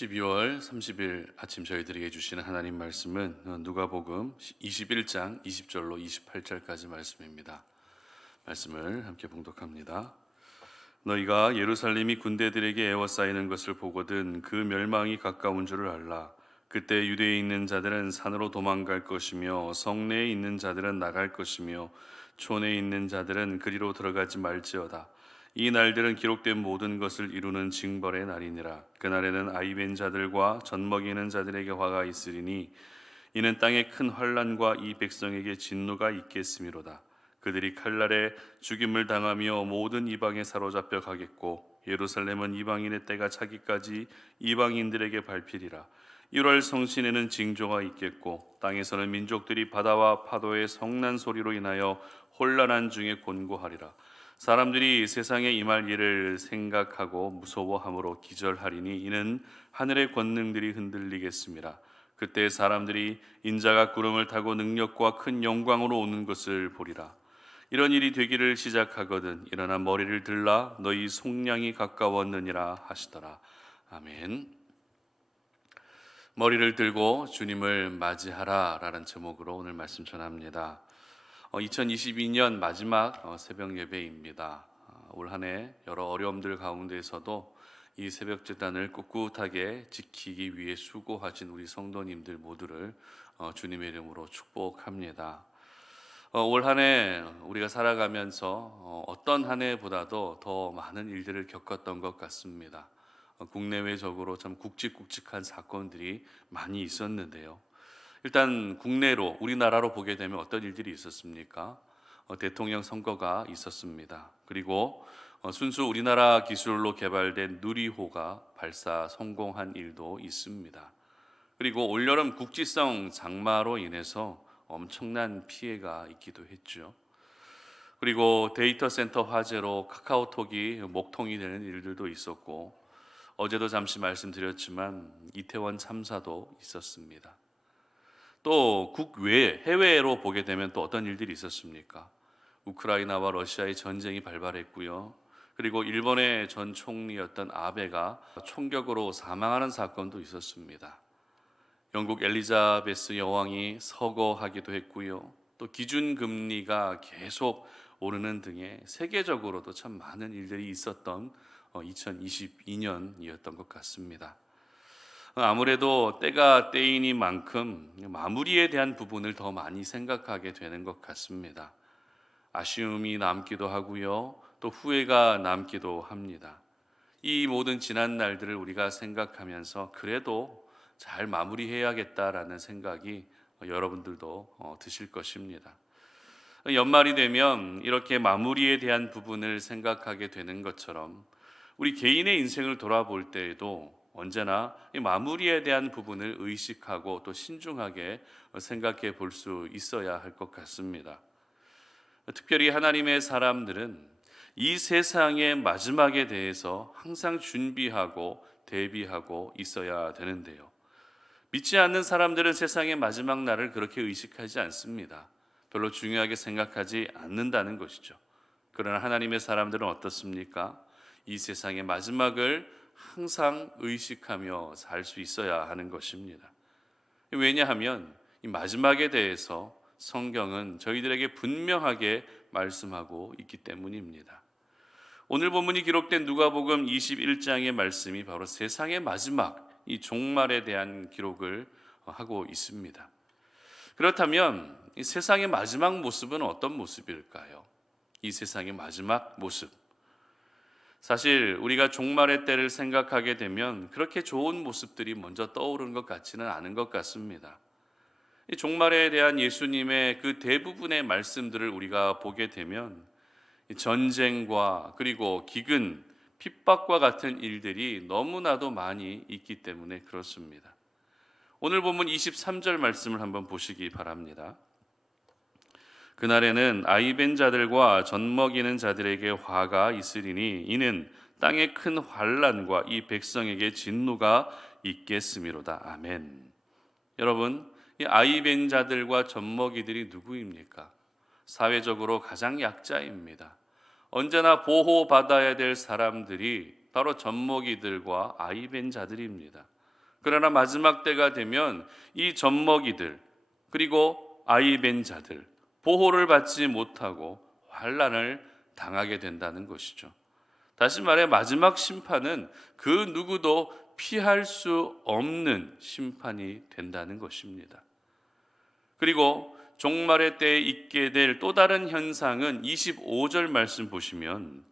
12월 30일 아침 저희들에게 주시는 하나님 말씀은 누가복음 21장 20절로 28절까지 말씀입니다. 말씀을 함께 봉독합니다. 너희가 예루살렘이 군대들에게 에워싸이는 것을 보거든 그 멸망이 가까운 줄을 알라. 그때 유대에 있는 자들은 산으로 도망갈 것이며 성내에 있는 자들은 나갈 것이며 촌에 있는 자들은 그리로 들어가지 말지어다. 이 날들은 기록된 모든 것을 이루는 징벌의 날이니라. 그날에는 아이벤 자들과 젖먹이는 자들에게 화가 있으리니 이는 땅에 큰 환난과 이 백성에게 진노가 있겠음이로다. 그들이 칼날에 죽임을 당하며 모든 이방에 사로잡혀 가겠고 예루살렘은 이방인의 때가 차기까지 이방인들에게 밟히리라. 1월 성신에는 징조가 있겠고 땅에서는 민족들이 바다와 파도의 성난 소리로 인하여 혼란한 중에 곤고하리라. 사람들이 세상에 임할 일을 생각하고 무서워함으로 기절하리니 이는 하늘의 권능들이 흔들리겠습니다. 그때 사람들이 인자가 구름을 타고 능력과 큰 영광으로 오는 것을 보리라. 이런 일이 되기를 시작하거든 일어나 머리를 들라 너희 속량이 가까웠느니라 하시더라. 아멘. 머리를 들고 주님을 맞이하라 라는 제목으로 오늘 말씀 전합니다. 2022년 마지막 새벽 예배입니다. 올 한 해 여러 어려움들 가운데에서도 이 새벽 제단을 꿋꿋하게 지키기 위해 수고하신 우리 성도님들 모두를 주님의 이름으로 축복합니다. 올 한 해 우리가 살아가면서 어떤 한 해보다도 더 많은 일들을 겪었던 것 같습니다. 국내외적으로 참 굵직굵직한 사건들이 많이 있었는데요. 일단 국내로 우리나라로 보게 되면 어떤 일들이 있었습니까? 대통령 선거가 있었습니다. 그리고 순수 우리나라 기술로 개발된 누리호가 발사 성공한 일도 있습니다. 그리고 올여름 국지성 장마로 인해서 엄청난 피해가 있기도 했죠. 그리고 데이터 센터 화재로 카카오톡이 목통이 되는 일들도 있었고 어제도 잠시 말씀드렸지만 이태원 참사도 있었습니다. 또 국외 해외로 보게 되면 또 어떤 일들이 있었습니까? 우크라이나와 러시아의 전쟁이 발발했고요. 그리고 일본의 전 총리였던 아베가 총격으로 사망하는 사건도 있었습니다. 영국 엘리자베스 여왕이 서거하기도 했고요. 또 기준금리가 계속 오르는 등의 세계적으로도 참 많은 일들이 있었던 2022년이었던 것 같습니다. 아무래도 때가 때이니만큼 마무리에 대한 부분을 더 많이 생각하게 되는 것 같습니다. 아쉬움이 남기도 하고요. 또 후회가 남기도 합니다. 이 모든 지난 날들을 우리가 생각하면서 그래도 잘 마무리해야겠다라는 생각이 여러분들도 드실 것입니다. 연말이 되면 이렇게 마무리에 대한 부분을 생각하게 되는 것처럼 우리 개인의 인생을 돌아볼 때에도 언제나 이 마무리에 대한 부분을 의식하고 또 신중하게 생각해 볼 수 있어야 할 것 같습니다. 특별히 하나님의 사람들은 이 세상의 마지막에 대해서 항상 준비하고 대비하고 있어야 되는데요. 믿지 않는 사람들은 세상의 마지막 날을 그렇게 의식하지 않습니다. 별로 중요하게 생각하지 않는다는 것이죠. 그러나 하나님의 사람들은 어떻습니까? 이 세상의 마지막을 항상 의식하며 살 수 있어야 하는 것입니다. 왜냐하면 이 마지막에 대해서 성경은 저희들에게 분명하게 말씀하고 있기 때문입니다. 오늘 본문이 기록된 누가복음 21장의 말씀이 바로 세상의 마지막, 이 종말에 대한 기록을 하고 있습니다. 그렇다면 이 세상의 마지막 모습은 어떤 모습일까요? 이 세상의 마지막 모습. 사실 우리가 종말의 때를 생각하게 되면 그렇게 좋은 모습들이 먼저 떠오르는 것 같지는 않은 것 같습니다. 이 종말에 대한 예수님의 그 대부분의 말씀들을 우리가 보게 되면 전쟁과 그리고 기근, 핍박과 같은 일들이 너무나도 많이 있기 때문에 그렇습니다. 오늘 본문 23절 말씀을 한번 보시기 바랍니다. 그날에는 아이벤 자들과 젖먹이는 자들에게 화가 있으리니 이는 땅에 큰 환난과 이 백성에게 진노가 있겠음이로다. 아멘. 여러분, 이 아이벤 자들과 젖먹이들이 누구입니까? 사회적으로 가장 약자입니다. 언제나 보호받아야 될 사람들이 바로 젖먹이들과 아이벤 자들입니다. 그러나 마지막 때가 되면 이 젖먹이들 그리고 아이벤 자들 보호를 받지 못하고 환난을 당하게 된다는 것이죠. 다시 말해 마지막 심판은 그 누구도 피할 수 없는 심판이 된다는 것입니다. 그리고 종말의 때에 있게 될 또 다른 현상은 25절 말씀 보시면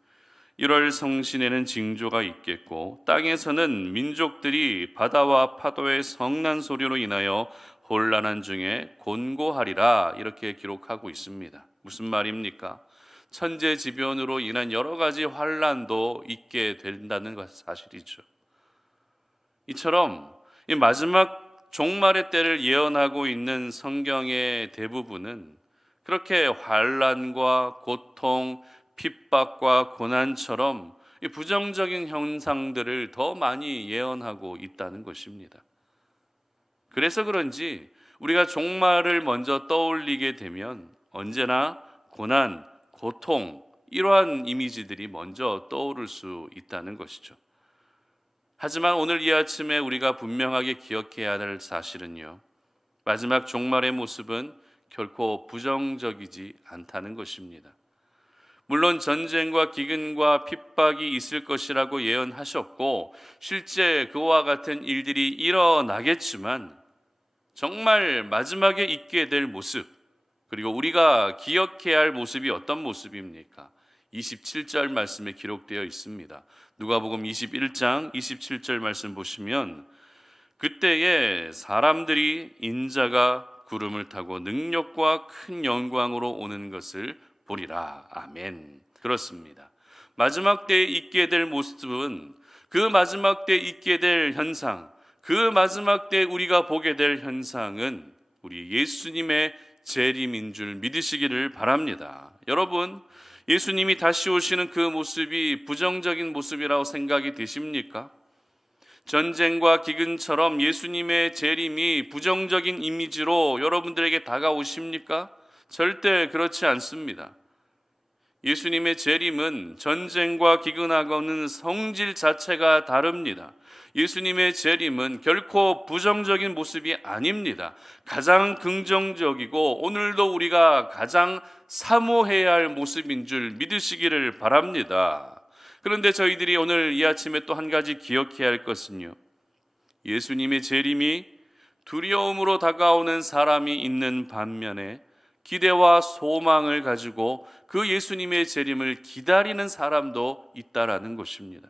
1월 성신에는 징조가 있겠고 땅에서는 민족들이 바다와 파도의 성난 소리로 인하여 혼란한 중에 곤고하리라 이렇게 기록하고 있습니다. 무슨 말입니까? 천재지변으로 인한 여러 가지 환란도 있게 된다는 것 사실이죠. 이처럼 이 마지막 종말의 때를 예언하고 있는 성경의 대부분은 그렇게 환란과 고통, 핍박과 고난처럼 이 부정적인 현상들을 더 많이 예언하고 있다는 것입니다. 그래서 그런지 우리가 종말을 먼저 떠올리게 되면 언제나 고난, 고통 이러한 이미지들이 먼저 떠오를 수 있다는 것이죠. 하지만 오늘 이 아침에 우리가 분명하게 기억해야 할 사실은요, 마지막 종말의 모습은 결코 부정적이지 않다는 것입니다. 물론 전쟁과 기근과 핍박이 있을 것이라고 예언하셨고 실제 그와 같은 일들이 일어나겠지만 정말 마지막에 있게 될 모습, 그리고 우리가 기억해야 할 모습이 어떤 모습입니까? 27절 말씀에 기록되어 있습니다. 누가복음 21장 27절 말씀 보시면 그때에 사람들이 인자가 구름을 타고 능력과 큰 영광으로 오는 것을 보리라. 아멘. 그렇습니다. 마지막 때에 있게 될 모습은 그 마지막 때에 있게 될 현상, 그 마지막 때에 우리가 보게 될 현상은 우리 예수님의 재림인 줄 믿으시기를 바랍니다. 여러분, 예수님이 다시 오시는 그 모습이 부정적인 모습이라고 생각이 되십니까? 전쟁과 기근처럼 예수님의 재림이 부정적인 이미지로 여러분들에게 다가오십니까? 절대 그렇지 않습니다. 예수님의 재림은 전쟁과 기근하고는 성질 자체가 다릅니다. 예수님의 재림은 결코 부정적인 모습이 아닙니다. 가장 긍정적이고 오늘도 우리가 가장 사모해야 할 모습인 줄 믿으시기를 바랍니다. 그런데 저희들이 오늘 이 아침에 또 한 가지 기억해야 할 것은요, 예수님의 재림이 두려움으로 다가오는 사람이 있는 반면에 기대와 소망을 가지고 그 예수님의 재림을 기다리는 사람도 있다라는 것입니다.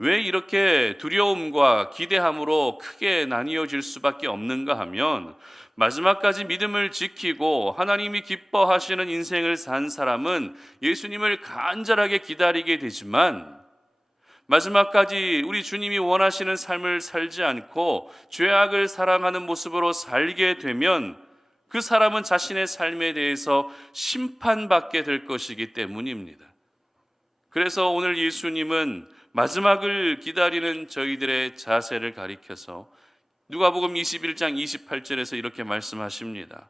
왜 이렇게 두려움과 기대함으로 크게 나뉘어질 수밖에 없는가 하면 마지막까지 믿음을 지키고 하나님이 기뻐하시는 인생을 산 사람은 예수님을 간절하게 기다리게 되지만 마지막까지 우리 주님이 원하시는 삶을 살지 않고 죄악을 사랑하는 모습으로 살게 되면 그 사람은 자신의 삶에 대해서 심판받게 될 것이기 때문입니다. 그래서 오늘 예수님은 마지막을 기다리는 저희들의 자세를 가리켜서 누가복음 21장 28절에서 이렇게 말씀하십니다.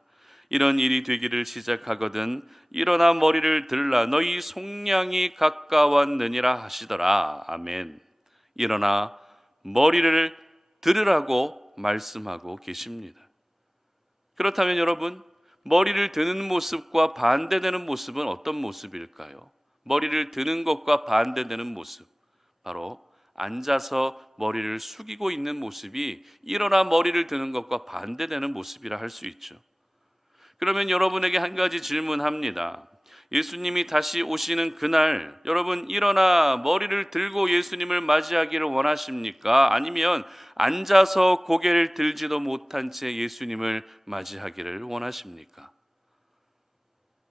이런 일이 되기를 시작하거든 일어나 머리를 들라 너희 속량이 가까웠느니라 하시더라. 아멘. 일어나 머리를 들으라고 말씀하고 계십니다. 그렇다면 여러분, 머리를 드는 모습과 반대되는 모습은 어떤 모습일까요? 머리를 드는 것과 반대되는 모습, 바로 앉아서 머리를 숙이고 있는 모습이 일어나 머리를 드는 것과 반대되는 모습이라 할 수 있죠. 그러면 여러분에게 한 가지 질문합니다. 예수님이 다시 오시는 그날 여러분 일어나 머리를 들고 예수님을 맞이하기를 원하십니까? 아니면 앉아서 고개를 들지도 못한 채 예수님을 맞이하기를 원하십니까?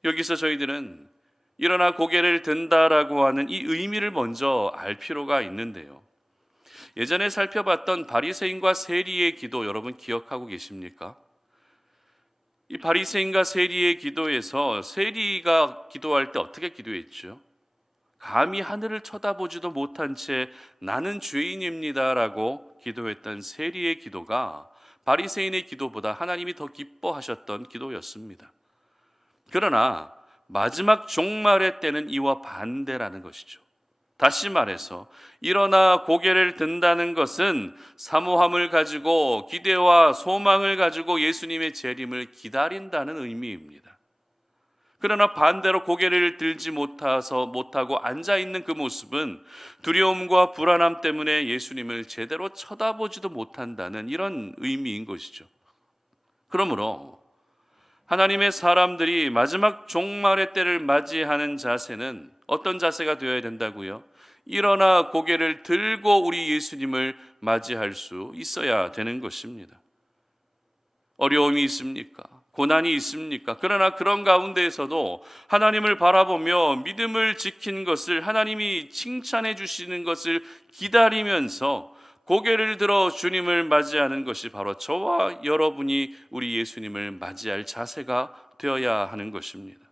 여기서 저희들은 일어나 고개를 든다라고 하는 이 의미를 먼저 알 필요가 있는데요. 예전에 살펴봤던 바리새인과 세리의 기도 여러분 기억하고 계십니까? 이 바리새인과 세리의 기도에서 세리가 기도할 때 어떻게 기도했죠? 감히 하늘을 쳐다보지도 못한 채 나는 죄인입니다라고 기도했던 세리의 기도가 바리새인의 기도보다 하나님이 더 기뻐하셨던 기도였습니다. 그러나 마지막 종말의 때는 이와 반대라는 것이죠. 다시 말해서 일어나 고개를 든다는 것은 사모함을 가지고 기대와 소망을 가지고 예수님의 재림을 기다린다는 의미입니다. 그러나 반대로 고개를 들지 못하고 앉아있는 그 모습은 두려움과 불안함 때문에 예수님을 제대로 쳐다보지도 못한다는 이런 의미인 것이죠. 그러므로 하나님의 사람들이 마지막 종말의 때를 맞이하는 자세는 어떤 자세가 되어야 된다고요? 일어나 고개를 들고 우리 예수님을 맞이할 수 있어야 되는 것입니다. 어려움이 있습니까? 고난이 있습니까? 그러나 그런 가운데에서도 하나님을 바라보며 믿음을 지킨 것을, 하나님이 칭찬해 주시는 것을 기다리면서 고개를 들어 주님을 맞이하는 것이 바로 저와 여러분이 우리 예수님을 맞이할 자세가 되어야 하는 것입니다.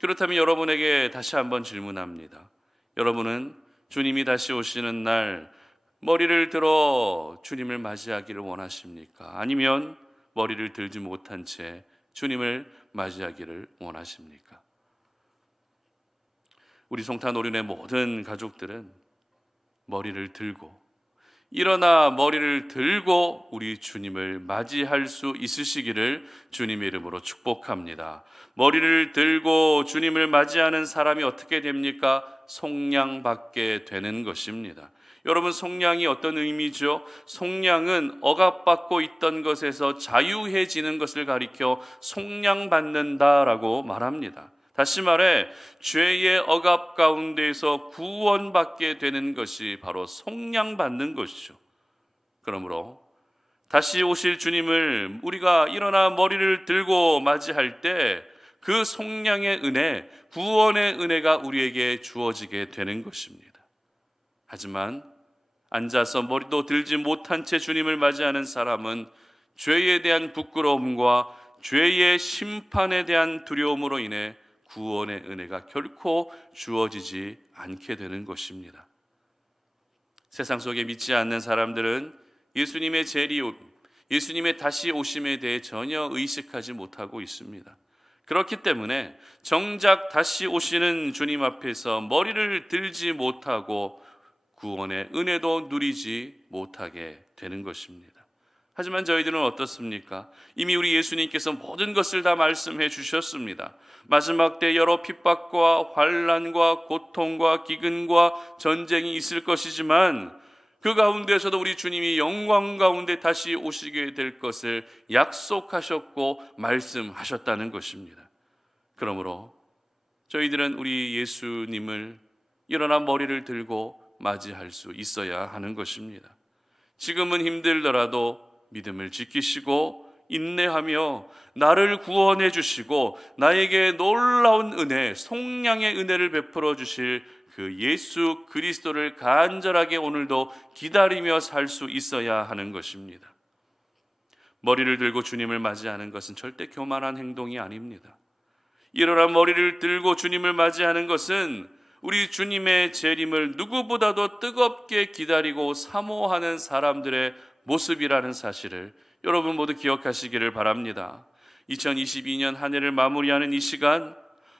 그렇다면 여러분에게 다시 한번 질문합니다. 여러분은 주님이 다시 오시는 날 머리를 들어 주님을 맞이하기를 원하십니까? 아니면 머리를 들지 못한 채 주님을 맞이하기를 원하십니까? 우리 송탄오륜의 모든 가족들은 머리를 들고, 일어나 머리를 들고 우리 주님을 맞이할 수 있으시기를 주님의 이름으로 축복합니다. 머리를 들고 주님을 맞이하는 사람이 어떻게 됩니까? 속량받게 되는 것입니다. 여러분, 속량이 어떤 의미죠? 속량은 억압받고 있던 것에서 자유해지는 것을 가리켜 속량받는다라고 말합니다. 다시 말해 죄의 억압 가운데에서 구원받게 되는 것이 바로 속량받는 것이죠. 그러므로 다시 오실 주님을 우리가 일어나 머리를 들고 맞이할 때 그 속량의 은혜, 구원의 은혜가 우리에게 주어지게 되는 것입니다. 하지만 앉아서 머리도 들지 못한 채 주님을 맞이하는 사람은 죄에 대한 부끄러움과 죄의 심판에 대한 두려움으로 인해 구원의 은혜가 결코 주어지지 않게 되는 것입니다. 세상 속에 믿지 않는 사람들은 예수님의 재림, 예수님의 다시 오심에 대해 전혀 의식하지 못하고 있습니다. 그렇기 때문에 정작 다시 오시는 주님 앞에서 머리를 들지 못하고 구원의 은혜도 누리지 못하게 되는 것입니다. 하지만 저희들은 어떻습니까? 이미 우리 예수님께서 모든 것을 다 말씀해 주셨습니다. 마지막 때 여러 핍박과 환난과 고통과 기근과 전쟁이 있을 것이지만 그 가운데서도 우리 주님이 영광 가운데 다시 오시게 될 것을 약속하셨고 말씀하셨다는 것입니다. 그러므로 저희들은 우리 예수님을 일어나 머리를 들고 맞이할 수 있어야 하는 것입니다. 지금은 힘들더라도 믿음을 지키시고 인내하며 나를 구원해 주시고 나에게 놀라운 은혜, 속량의 은혜를 베풀어 주실 그 예수 그리스도를 간절하게 오늘도 기다리며 살 수 있어야 하는 것입니다. 머리를 들고 주님을 맞이하는 것은 절대 교만한 행동이 아닙니다. 일어나 머리를 들고 주님을 맞이하는 것은 우리 주님의 재림을 누구보다도 뜨겁게 기다리고 사모하는 사람들의 모습이라는 사실을 여러분 모두 기억하시기를 바랍니다. 2022년 한 해를 마무리하는 이 시간,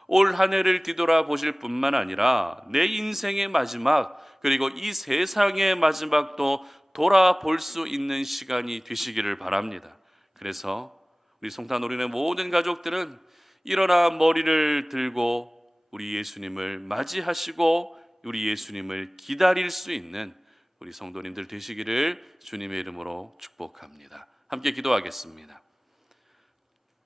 올 한 해를 뒤돌아보실 뿐만 아니라 내 인생의 마지막, 그리고 이 세상의 마지막도 돌아볼 수 있는 시간이 되시기를 바랍니다. 그래서 우리 송탄오륜의 모든 가족들은 일어나 머리를 들고 우리 예수님을 맞이하시고 우리 예수님을 기다릴 수 있는 우리 성도님들 되시기를 주님의 이름으로 축복합니다. 함께 기도하겠습니다.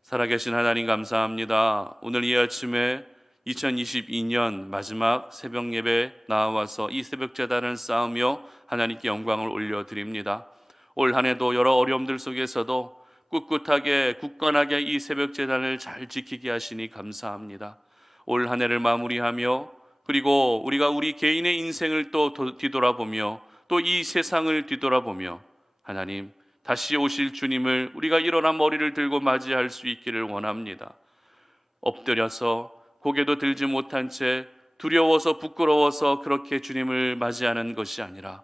살아계신 하나님 감사합니다. 오늘 이 아침에 2022년 마지막 새벽 예배 나와서 이 새벽 제단을 쌓으며 하나님께 영광을 올려드립니다. 올 한 해도 여러 어려움들 속에서도 꿋꿋하게 굳건하게 이 새벽 제단을 잘 지키게 하시니 감사합니다. 올 한 해를 마무리하며 그리고 우리가 우리 개인의 인생을 또 뒤돌아보며 또 이 세상을 뒤돌아보며 하나님 다시 오실 주님을 우리가 일어나 머리를 들고 맞이할 수 있기를 원합니다. 엎드려서 고개도 들지 못한 채 두려워서 부끄러워서 그렇게 주님을 맞이하는 것이 아니라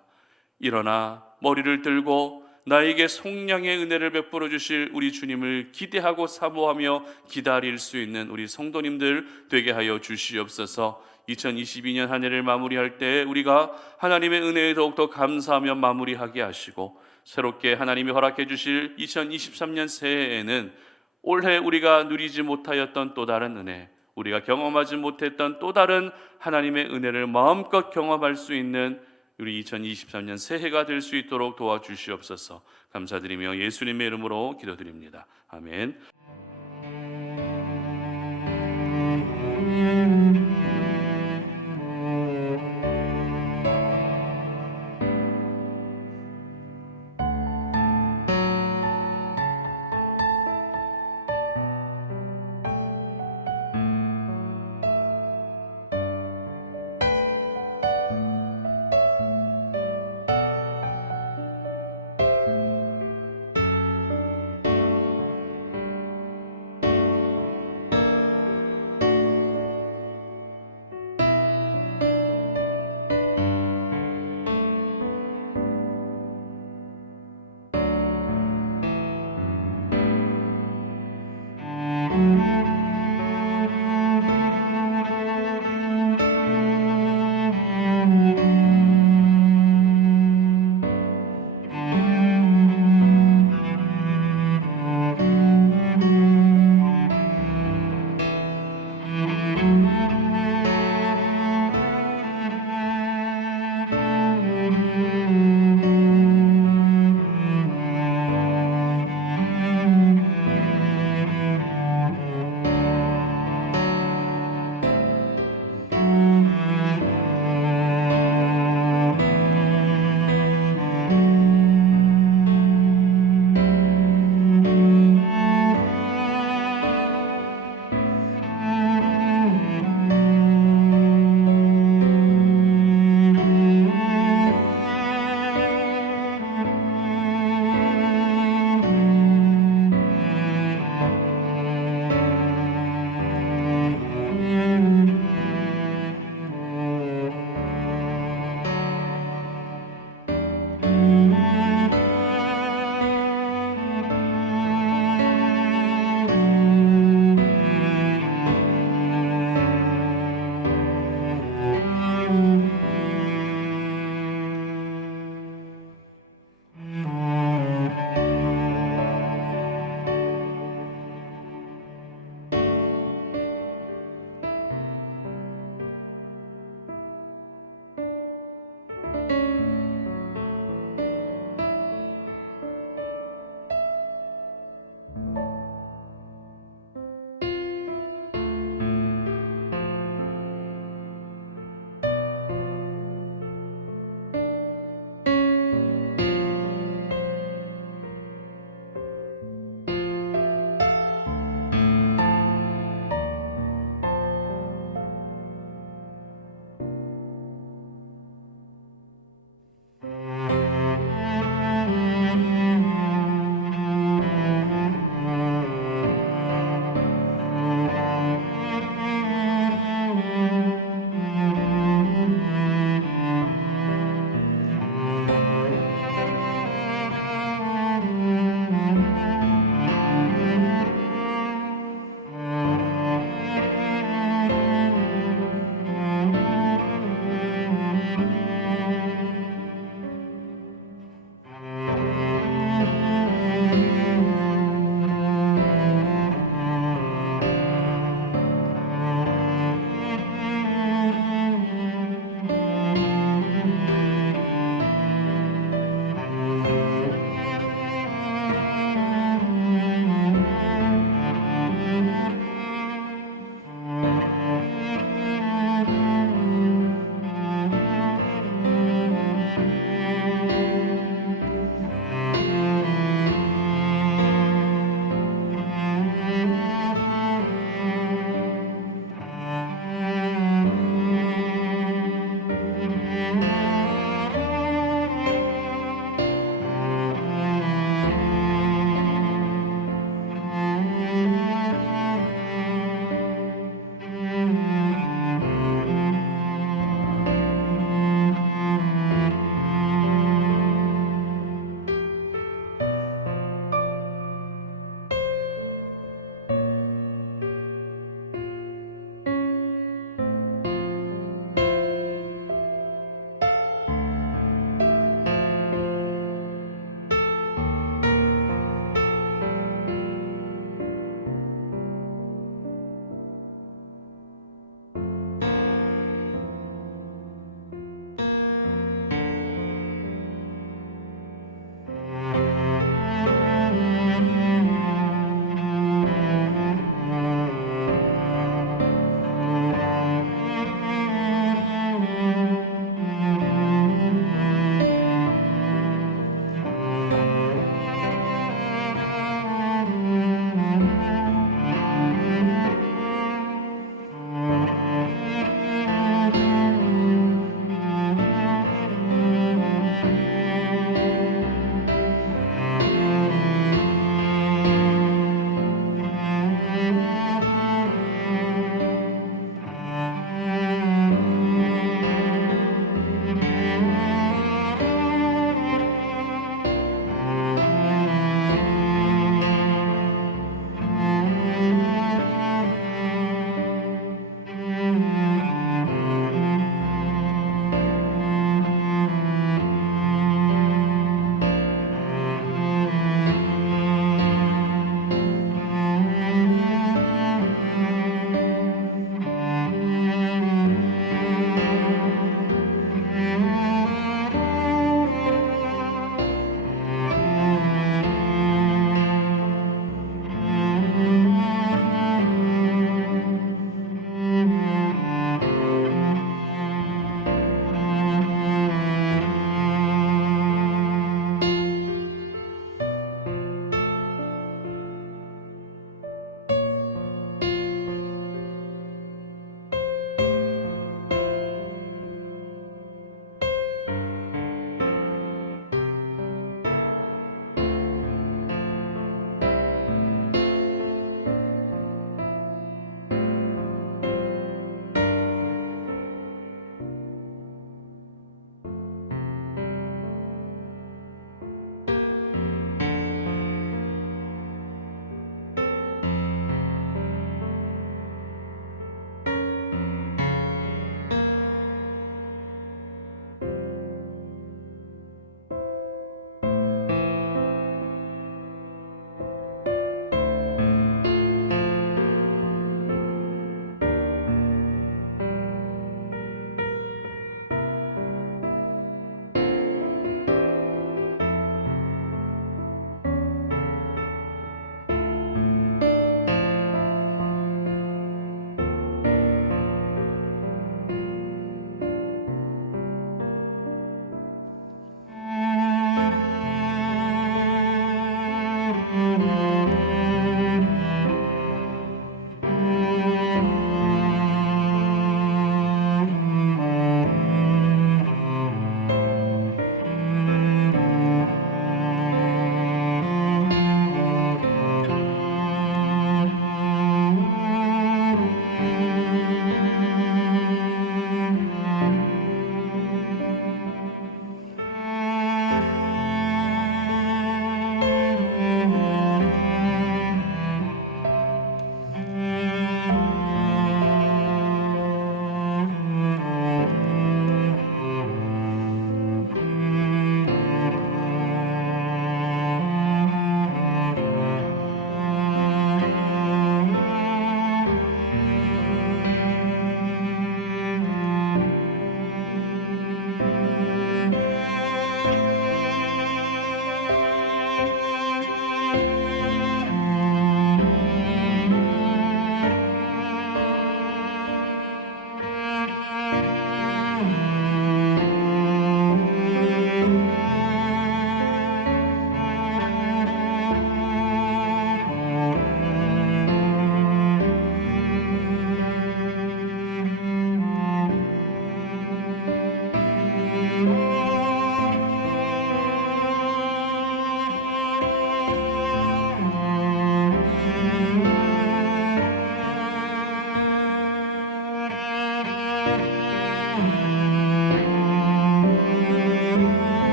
일어나 머리를 들고 나에게 속량의 은혜를 베풀어 주실 우리 주님을 기대하고 사모하며 기다릴 수 있는 우리 성도님들 되게 하여 주시옵소서. 2022년 한 해를 마무리할 때 우리가 하나님의 은혜에 더욱더 감사하며 마무리하게 하시고, 새롭게 하나님이 허락해 주실 2023년 새해에는 올해 우리가 누리지 못하였던 또 다른 은혜, 우리가 경험하지 못했던 또 다른 하나님의 은혜를 마음껏 경험할 수 있는 우리 2023년 새해가 될 수 있도록 도와주시옵소서. 감사드리며 예수님의 이름으로 기도드립니다. 아멘.